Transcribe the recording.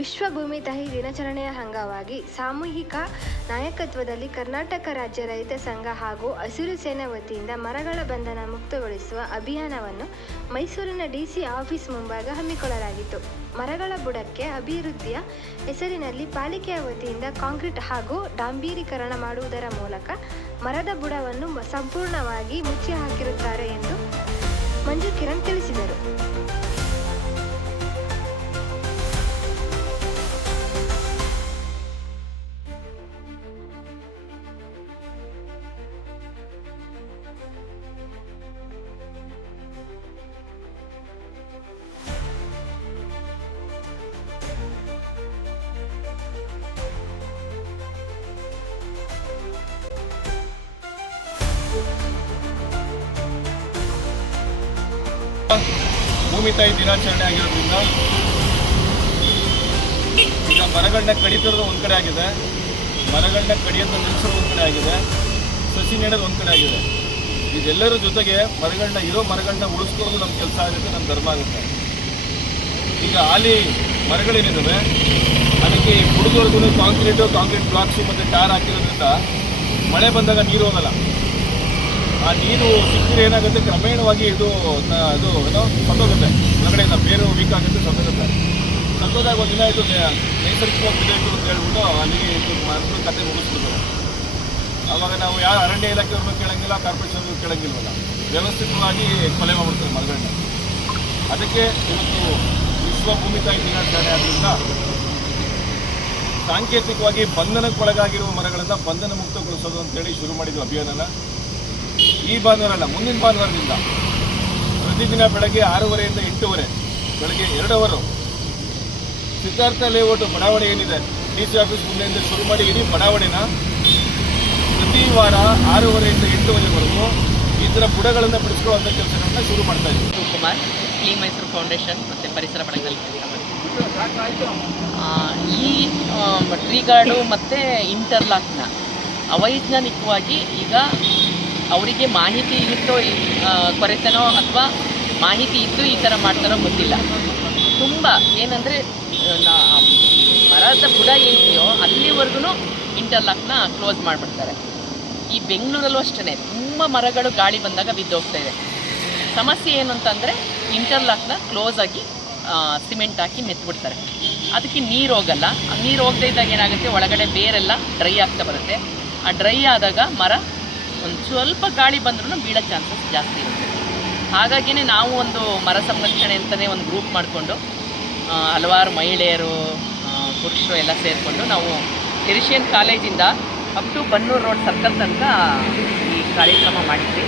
ವಿಶ್ವ ಭೂಮಿ ತಾಯಿ ದಿನಾಚರಣೆಯ ಅಂಗವಾಗಿ ಸಾಮೂಹಿಕ ನಾಯಕತ್ವದಲ್ಲಿ ಕರ್ನಾಟಕ ರಾಜ್ಯ ರೈತ ಸಂಘ ಹಾಗೂ ಹಸಿರು ಸೇನೆ ವತಿಯಿಂದ ಮರಗಳ ಬಂಧನ ಮುಕ್ತಗೊಳಿಸುವ ಅಭಿಯಾನವನ್ನು ಮೈಸೂರಿನ ಡಿಸಿ ಆಫೀಸ್ ಮುಂಭಾಗ ಹಮ್ಮಿಕೊಳ್ಳಲಾಗಿತ್ತು. ಮರಗಳ ಬುಡಕ್ಕೆ ಅಭಿವೃದ್ಧಿಯ ಹೆಸರಿನಲ್ಲಿ ಪಾಲಿಕೆಯ ವತಿಯಿಂದ ಕಾಂಕ್ರೀಟ್ ಹಾಗೂ ಡಾಂಬರೀಕರಣ ಮಾಡುವುದರ ಮೂಲಕ ಮರದ ಬುಡವನ್ನು ಸಂಪೂರ್ಣವಾಗಿ ಮುಚ್ಚಿ ಹಾಕಿರುತ್ತಾರೆ ಎಂದು ಮಂಜು ಕಿರಣ್ ತಿಳಿಸಿದರು. ಭೂಮಿ ತಾಯಿ ದಿನಾಚರಣೆ ಆಗಿರೋದ್ರಿಂದ ಈಗ ಮರಗಳನ್ನ ಕಡಿತಿರೋದು ಒಂದು ಕಡೆ ಆಗಿದೆ, ಮರಗಳನ್ನ ಕಡಿಯೋದು ನಿಲ್ಲಿಸೋದು ಒಂದು ಕಡೆ ಆಗಿದೆ, ಸಸಿ ನೆಡೋದು ಒಂದು ಕಡೆ ಆಗಿದೆ. ಇದೆಲ್ಲರ ಜೊತೆಗೆ ಮರಗಳನ್ನ ಉಳಿಸ್ಕೊಳ್ಳೋದು ನಮ್ಮ ಕೆಲಸ ಆಗುತ್ತೆ, ನಮ್ಮ ಧರ್ಮ ಆಗುತ್ತೆ. ಈಗ ಹಾಲಿ ಮರಗಳೇನಿದ್ದಾವೆ ಅದಕ್ಕೆ ಬುಡದವರೆಗೂ ಕಾಂಕ್ರೀಟ್ ಬ್ಲಾಕ್ಸು ಮತ್ತು ಟಾರ್ ಹಾಕಿರೋದ್ರಿಂದ ಮಳೆ ಬಂದಾಗ ನೀರು ಹೋಗಲ್ಲ. ಆ ನೀರು ಸಿಕ್ಕಿದ್ರೆ ಏನಾಗುತ್ತೆ, ಕ್ರಮೇಣವಾಗಿ ಇದು ಸತ್ತೋಗುತ್ತೆ, ಹೊರಗಡೆಯಿಂದ ಬೇರು ವೀಕ್ ಆಗುತ್ತೆ, ಸತ್ತೋದಾಗ ಒಂದಿನ ಇದು ನೈಸರ್ಗಿಕವಾಗಿ ಬಿದ್ದೋಯ್ತು ಅಂತ ಹೇಳ್ಬಿಟ್ಟು ಅಲ್ಲಿಗೆ ಇದು ಕತೆ ಮುಗಿಸ್ಬಿಡ್ತಾರೆ. ಆವಾಗ ನಾವು ಯಾವ ಅರಣ್ಯ ಇಲಾಖೆಯವ್ರನ್ನೂ ಕೇಳಂಗಿಲ್ಲ, ಕಾರ್ಪೊರೇಷನ್ ಕೇಳಂಗಿಲ್ವಲ್ಲ, ವ್ಯವಸ್ಥಿತವಾಗಿ ಕೊಲೆ ಮಾಡ್ಬಿಡ್ತಾರೆ ಮರಗಳನ್ನ. ಅದಕ್ಕೆ ಇವತ್ತು ವಿಶ್ವ ಭೂಮಿ ತಾಯಿ ದಿನಾಚರಣೆ ಆದ್ದರಿಂದ ಸಾಂಕೇತಿಕವಾಗಿ ಬಂಧನಕ್ಕೊಳಗಾಗಿರುವ ಮರಗಳನ್ನು ಬಂಧನ ಮುಕ್ತಗೊಳಿಸೋದು ಅಂತೇಳಿ ಶುರು ಮಾಡಿದ್ವಿ ಅಭಿಯಾನನ. ಈ ಭಾನುವಾರ ಅಲ್ಲ, ಮುಂದಿನ ಭಾನುವಾರದಿಂದ ಪ್ರತಿದಿನ ಬೆಳಗ್ಗೆ 6:30 ಇಂದ 8:00 ಬೆಳಗ್ಗೆ 2 ಅವರ್ ಸಿದ್ಧಾರ್ಥ ಲೇಔಟ್ ಬಡಾವಣೆ ಏನಿದೆ ಡಿಸಿ ಆಫೀಸ್ ಮುಂದೆಯಿಂದ ಶುರು ಮಾಡಿ ಇಡೀ ಬಡಾವಣೆನ ಪ್ರತಿ ವಾರ 6:30 ಇಂದ 8:00ವರೆಗೂ ಈ ಥರ ಬುಡಗಳನ್ನು ಬಿಡಿಸ್ಕೊಳ್ಳುವಂಥ ಕೆಲಸಗಳನ್ನ ಶುರು ಮಾಡ್ತಾ ಇದ್ದೀವಿ. ಶಿವಕುಮಾರ್, ಕ್ಲೀನ್ ಮೈಸೂರು ಫೌಂಡೇಶನ್ ಮತ್ತು ಪರಿಸರ ಬಳಗದಲ್ಲಿ ಕೆಲಸ ಮಾಡ್ತೀವಿ. ಈ ಟ್ರೀ ಗಾರ್ಡು ಮತ್ತು ಇಂಟರ್ಲಾಕ್ನ ಅವೈಜ್ಞಾನಿಕವಾಗಿ ಈಗ ಅವರಿಗೆ ಮಾಹಿತಿ ಇತ್ತೋ ಕೊರತೆನೋ ಅಥವಾ ಮಾಹಿತಿ ಇದ್ದು ಈ ಥರ ಮಾಡ್ತಾರೋ ಗೊತ್ತಿಲ್ಲ. ತುಂಬ ಏನಂದರೆ ಮರದ ಬುಡ ಏನಿದೆಯೋ ಅಲ್ಲಿವರೆಗೂ ಇಂಟರ್ಲಾಕ್ನ ಕ್ಲೋಸ್ ಮಾಡಿಬಿಡ್ತಾರೆ. ಈ ಬೆಂಗಳೂರಲ್ಲೂ ಅಷ್ಟೇ ತುಂಬ ಮರಗಳು ಗಾಳಿ ಬಂದಾಗ ಬಿದ್ದೋಗ್ತಾ ಇದೆ. ಸಮಸ್ಯೆ ಏನು ಅಂತಂದರೆ ಇಂಟರ್ಲಾಕ್ನ ಕ್ಲೋಸ್ ಆಗಿ ಸಿಮೆಂಟ್ ಹಾಕಿ ಮೆತ್ಬಿಡ್ತಾರೆ. ಅದಕ್ಕೆ ನೀರು ಹೋಗಲ್ಲ. ನೀರು ಹೋಗದೇ ಇದ್ದಾಗ ಏನಾಗುತ್ತೆ, ಒಳಗಡೆ ಬೇರೆಲ್ಲ ಡ್ರೈ ಆಗ್ತಾ ಬರುತ್ತೆ. ಆ ಡ್ರೈ ಆದಾಗ ಮರ ಒಂದು ಸ್ವಲ್ಪ ಗಾಳಿ ಬಂದ್ರೂ ಬೀಳೋ ಚಾನ್ಸಸ್ ಜಾಸ್ತಿ ಇರುತ್ತೆ. ಹಾಗಾಗಿಯೇ ನಾವು ಒಂದು ಮರ ಸಂರಕ್ಷಣೆ ಅಂತಲೇ ಒಂದು ಗ್ರೂಪ್ ಮಾಡಿಕೊಂಡು ಹಲವಾರು ಮಹಿಳೆಯರು, ಪುರುಷರು ಎಲ್ಲ ಸೇರಿಕೊಂಡು ನಾವು ಎರಿಷಿಯನ್ ಕಾಲೇಜಿಂದ up to Bannur road circle ತನಕ ಈ ಕಾರ್ಯಕ್ರಮ ಮಾಡಿದ್ವಿ.